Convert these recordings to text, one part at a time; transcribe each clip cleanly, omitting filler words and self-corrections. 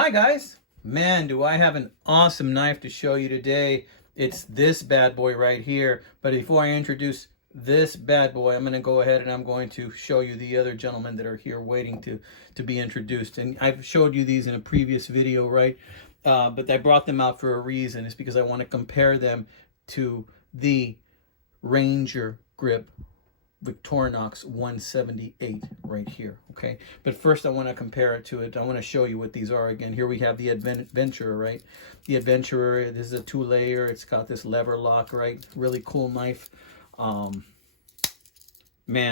Hi guys! Man, do I have an awesome knife to show you today. It's this bad boy right here. But before I introduce this bad boy, I'm going to go ahead and I'm going to show you the other gentlemen that are here waiting to be introduced. And I've showed you these in a previous video, right? But I brought them out for a reason. It's because I want to compare them to the Ranger grip Victorinox 178 right here. Okay, but first I want to compare it to it. I want to show you what these are again. Here we have the Adventurer, right? The Adventurer, this is a 2-layer. It's got this lever lock, right? Really cool knife. Man,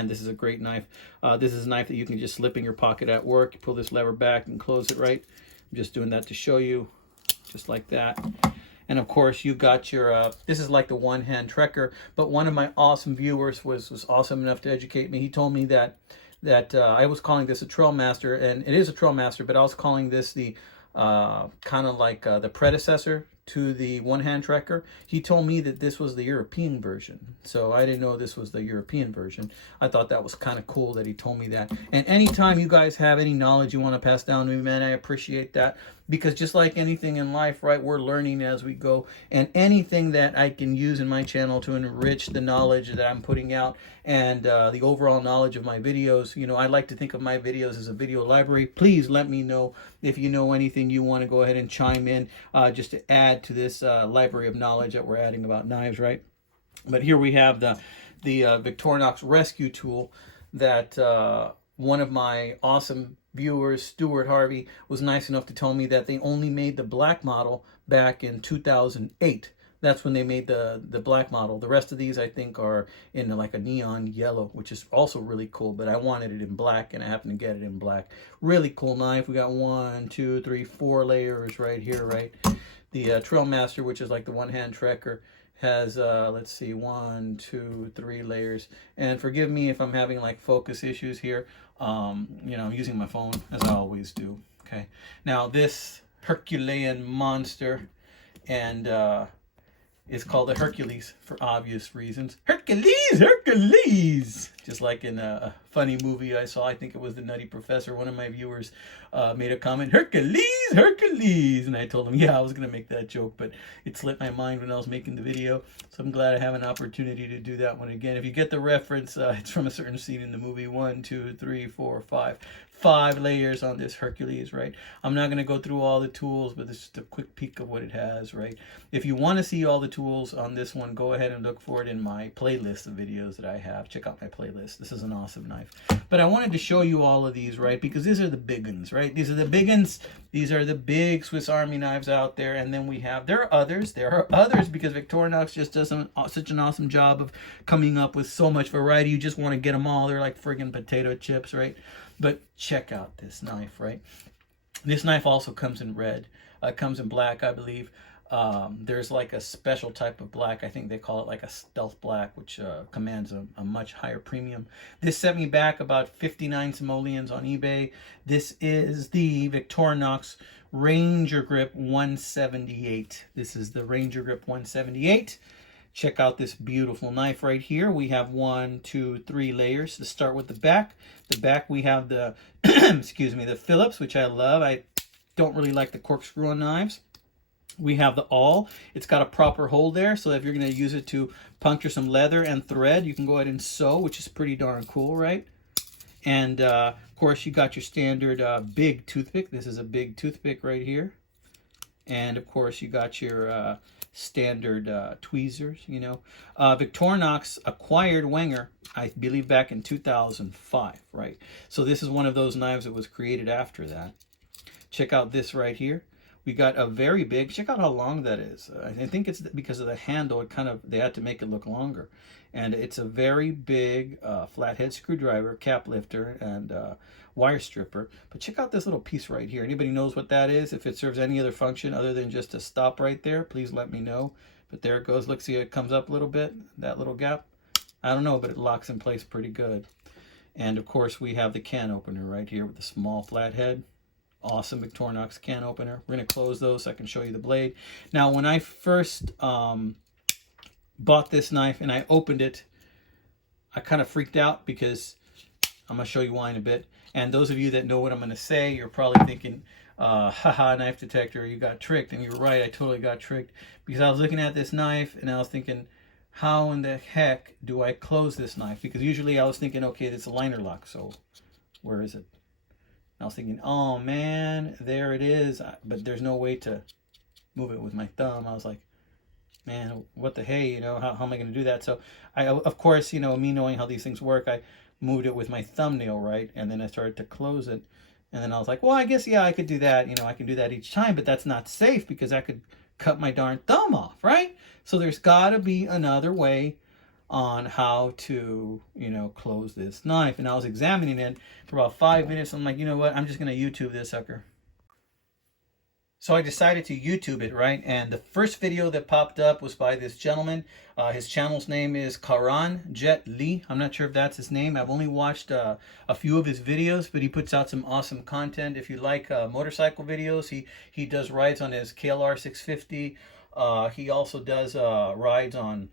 this is a great knife. This is a knife that you can just slip in your pocket at work. You pull this lever back and close it, right? I'm just doing that to show you, just like that. And of course, you got your, this is like the one-hand trekker, but one of my awesome viewers was awesome enough to educate me. He told me that I was calling this a Trailmaster, and it is a Trailmaster, but I was calling this the kind of like the predecessor to the one-hand trekker. He told me that this was the European version, so I didn't know this was the European version. I thought that was kind of cool that he told me that. And anytime you guys have any knowledge you want to pass down to me, man, I appreciate that, because just like anything in life, right, we're learning as we go, and anything that I can use in my channel to enrich the knowledge that I'm putting out and the overall knowledge of my videos, you know, I like to think of my videos as a video library. Please let me know if you know anything you want to go ahead and chime in just to add to this library of knowledge that we're adding about knives, right? But here we have the Victorinox rescue tool that one of my awesome viewers, Stuart Harvey, was nice enough to tell me that they only made the black model back in 2008. That's when they made the black model. The rest of these, I think, are in like a neon yellow, which is also really cool, but I wanted it in black, and I happened to get it in black. Really cool knife. We got 1, 2, 3, 4 layers right here, right? The Trailmaster, which is like the one-hand trekker, has, let's see, 1, 2, 3 layers. And forgive me if I'm having like focus issues here. You know, I'm using my phone, as I always do, okay? Now, this Herculean monster, and is called the Hercules for obvious reasons. Hercules, Hercules! Just like in a funny movie I saw, I think it was The Nutty Professor, one of my viewers made a comment, Hercules, Hercules! And I told him, yeah, I was going to make that joke, but it slipped my mind when I was making the video. So I'm glad I have an opportunity to do that one again. If you get the reference, it's from a certain scene in the movie. 1, 2, 3, 4, 5. 5 layers on this Hercules, right? I'm not going to go through all the tools, but this is just a quick peek of what it has, right? If you want to see all the tools on this one, go ahead and look for it in my playlist of videos that I have. Check out my playlist. This is an awesome knife. But I wanted to show you all of these, right? Because these are the big ones, right? These are the big ones. These are the big Swiss Army knives out there. And then we have, there are others because Victorinox just does such an awesome job of coming up with so much variety. You just want to get them all. They're like friggin' potato chips, right? But check out this knife, right? This knife also comes in red. It comes in black, I believe. There's like a special type of black. I think they call it like a stealth black, which commands a much higher premium. This set me back about 59 simoleons on eBay. This is the Victorinox Ranger Grip 178. This is the Ranger Grip 178. Check out this beautiful knife right here. We have 1, 2, 3 layers. To start with the back. The back we have the, excuse me, the Phillips, which I love. I don't really like the corkscrew on knives. We have the awl. It's got a proper hole there, so if you're going to use it to puncture some leather and thread, you can go ahead and sew, which is pretty darn cool, right? And of course, you got your standard big toothpick. This is a big toothpick right here. And of course, you got your standard tweezers, you know. Victorinox acquired Wenger, I believe, back in 2005, right? So this is one of those knives that was created after that. Check out this right here. We got a very big, check out how long that is. I think it's because of the handle, it kind of, they had to make it look longer. And it's a very big flathead screwdriver, cap lifter, and wire stripper. But check out this little piece right here. Anybody knows what that is? If it serves any other function other than just to stop right there, please let me know. But there it goes. Look, see, it comes up a little bit, that little gap. I don't know, but it locks in place pretty good. And of course, we have the can opener right here with the small flathead. Awesome Victorinox can opener. We're going to close those so I can show you the blade. Now, when I first bought this knife and I opened it, I kind of freaked out because I'm gonna show you why in a bit. And those of you that know what I'm gonna say, you're probably thinking, haha, knife detector, you got tricked. And you're right, I totally got tricked, because I was looking at this knife and I was thinking, how in the heck do I close this knife? Because usually I was thinking, okay, it's a liner lock, so where is it? And I was thinking, oh man, there it is, but there's no way to move it with my thumb. I was like, man, what the hey, you know, how am I going to do that? So I, of course, you know, me knowing how these things work, I moved it with my thumbnail, right? And then I started to close it. And then I was like, well, I guess, yeah, I could do that. You know, I can do that each time, but that's not safe because I could cut my darn thumb off, right? So there's got to be another way on how to, you know, close this knife. And I was examining it for about 5 minutes. I'm like, you know what? I'm just going to YouTube this sucker. So I decided to YouTube it, right? And the first video that popped up was by this gentleman. His channel's name is Karan Jet Lee. I'm not sure if that's his name. I've only watched a few of his videos, but he puts out some awesome content. If you like motorcycle videos, he does rides on his KLR 650. He also does rides on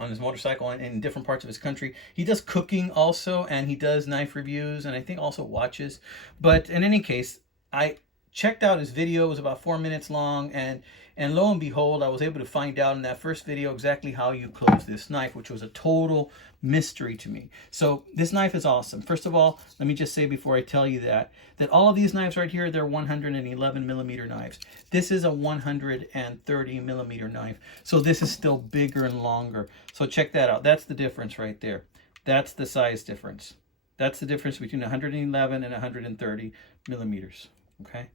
his motorcycle in different parts of his country. He does cooking also, and he does knife reviews, and I think also watches. But in any case, I checked out his video. It was about 4 minutes long, and lo and behold, I was able to find out in that first video exactly how you close this knife, which was a total mystery to me. So this knife is awesome. First of all, let me just say before I tell you that all of these knives right here, they're 111 millimeter knives. This is a 130 millimeter knife. So this is still bigger and longer. So check that out. That's the difference right there. That's the size difference. That's the difference between 111 and 130 millimeters. Okay.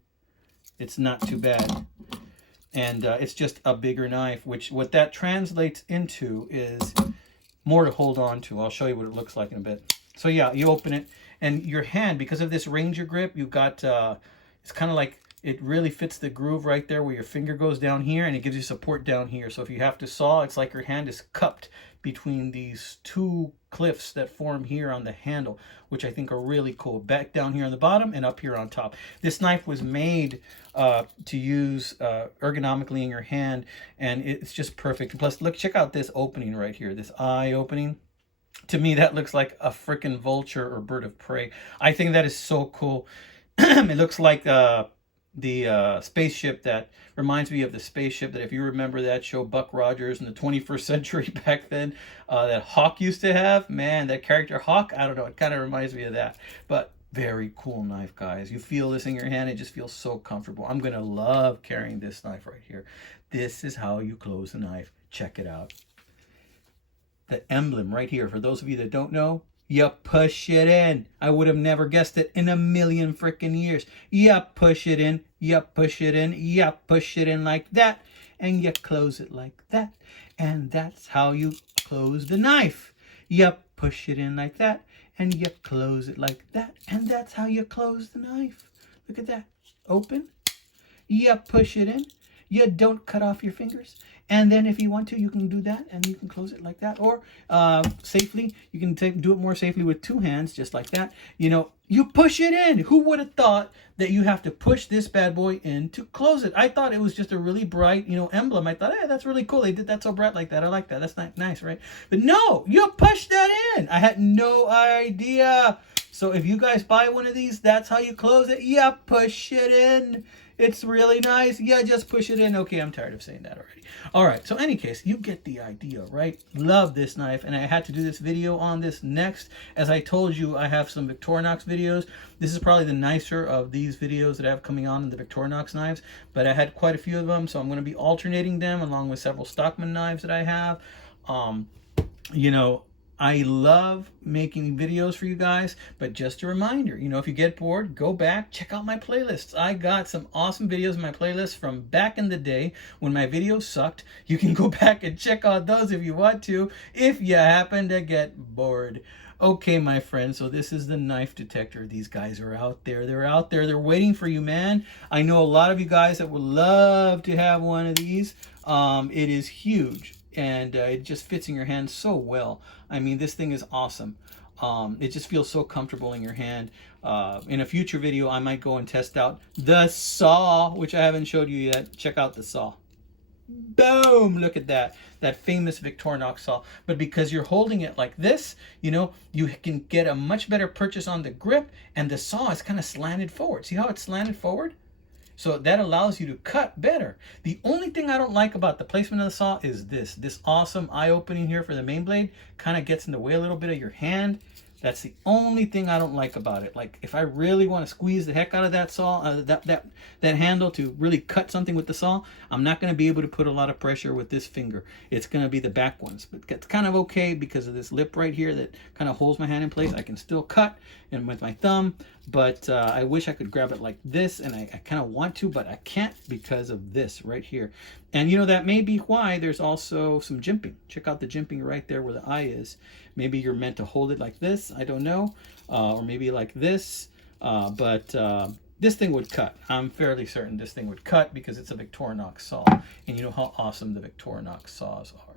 It's not too bad. And it's just a bigger knife, which what that translates into is more to hold on to. I'll show you what it looks like in a bit. So yeah, you open it, and your hand, because of this Ranger grip, you've got, it's kind of like, it really fits the groove right there where your finger goes down here, and it gives you support down here. So if you have to saw, it's like your hand is cupped between these two cliffs that form here on the handle, which I think are really cool. Back down here on the bottom and up here on top. This knife was made to use ergonomically in your hand, and it's just perfect. Plus, look, check out this opening right here, this eye opening. To me, that looks like a freaking vulture or bird of prey. I think that is so cool. It looks like the spaceship that reminds me of the spaceship that, if you remember that show Buck Rogers in the 21st century back then, that Hawk used to have. Man, that character Hawk, I don't know, it kind of reminds me of that. But very cool knife, guys. You feel this in your hand, it just feels so comfortable. I'm gonna love carrying this knife right here. This is how you close the knife. Check it out. The emblem right here, for those of you that don't know, you push it in. I would have never guessed it in a million freaking years. You push it in, you push it in, you push it in like that, and you close it like that. And that's how you close the knife. You push it in like that, and you close it like that. And that's how you close the knife. Look at that. Open. You push it in. You don't cut off your fingers. And then if you want to, you can do that, and you can close it like that. Or safely, you can do it more safely with two hands, just like that. You know, you push it in. Who would have thought that you have to push this bad boy in to close it? I thought it was just a really bright, you know, emblem. I thought, hey, that's really cool. They did that so bright like that. I like that. That's not nice, right? But no, you push that in. I had no idea. So if you guys buy one of these, that's how you close it. You push it in. It's really nice. Yeah, just push it in. Okay, I'm tired of saying that already. All right, so any case, you get the idea, right? Love this knife, and I had to do this video on this next. As I told you, I have some Victorinox videos. This is probably the nicer of these videos that I have coming on in the Victorinox knives, but I had quite a few of them, so I'm going to be alternating them along with several Stockman knives that I have. You know, I love making videos for you guys, but just a reminder, you know, if you get bored, go back, check out my playlists. I got some awesome videos in my playlist from back in the day when my videos sucked. You can go back and check out those if you want to, if you happen to get bored. Okay, my friends, so this is the knife detector. These guys are out there. They're out there. They're waiting for you, man. I know a lot of you guys that would love to have one of these. It is huge. And it just fits in your hand so well. I mean, this thing is awesome. It just feels so comfortable in your hand. In a future video, I might go and test out the saw, which I haven't showed you yet. Check out the saw. Boom! Look at that. That famous Victorinox saw. But because you're holding it like this, you know, you can get a much better purchase on the grip, and the saw is kind of slanted forward. See how it's slanted forward? So that allows you to cut better. The only thing I don't like about the placement of the saw is this. This awesome eye opening here for the main blade kind of gets in the way a little bit of your hand. That's the only thing I don't like about it. Like if I really want to squeeze the heck out of that saw, that handle to really cut something with the saw, I'm not going to be able to put a lot of pressure with this finger. It's going to be the back ones. But it's kind of okay because of this lip right here that kind of holds my hand in place. I can still cut and with my thumb, but I wish I could grab it like this, and I kind of want to, but I can't because of this right here. And you know, that may be why there's also some jimping. Check out the jimping right there where the eye is. Maybe you're meant to hold it like this, I don't know, or maybe like this, but this thing would cut. I'm fairly certain this thing would cut because it's a Victorinox saw, and you know how awesome the Victorinox saws are.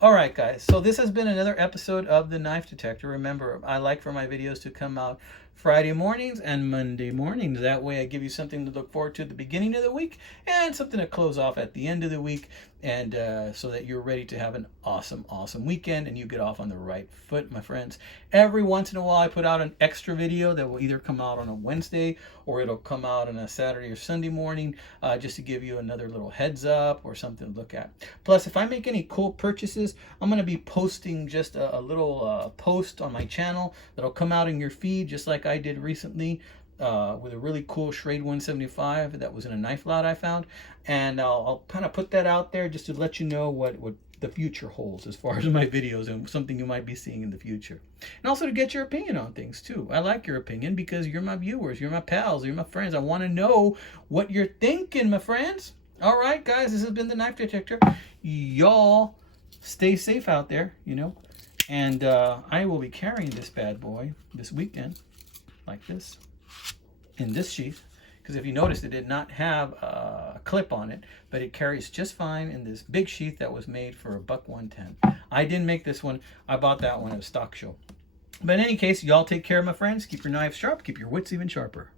All right, guys, so this has been another episode of the Knife Detector. Remember, I like for my videos to come out Friday mornings and Monday mornings. That way I give you something to look forward to at the beginning of the week and something to close off at the end of the week, and so that you're ready to have an awesome weekend and you get off on the right foot, my friends. Every once in a while I put out an extra video that will either come out on a Wednesday or it'll come out on a Saturday or Sunday morning, just to give you another little heads up or something to look at. Plus, if I make any cool purchases, I'm going to be posting just a little post on my channel that'll come out in your feed just like I did recently, with a really cool Schrade 175 that was in a knife lot I found, and I'll kind of put that out there just to let you know what the future holds as far as my videos and something you might be seeing in the future, and also to get your opinion on things too. I like your opinion because you're my viewers, you're my pals, you're my friends. I want to know what you're thinking, my friends. All right, guys, this has been the Knife Detector. Y'all stay safe out there, you know, and I will be carrying this bad boy this weekend like this in this sheath, because if you noticed, it did not have a clip on it, but it carries just fine in this big sheath that was made for $1.110. I didn't make this one. I bought that one at a stock show. But in any case, y'all take care, my friends. Keep your knives sharp. Keep your wits even sharper.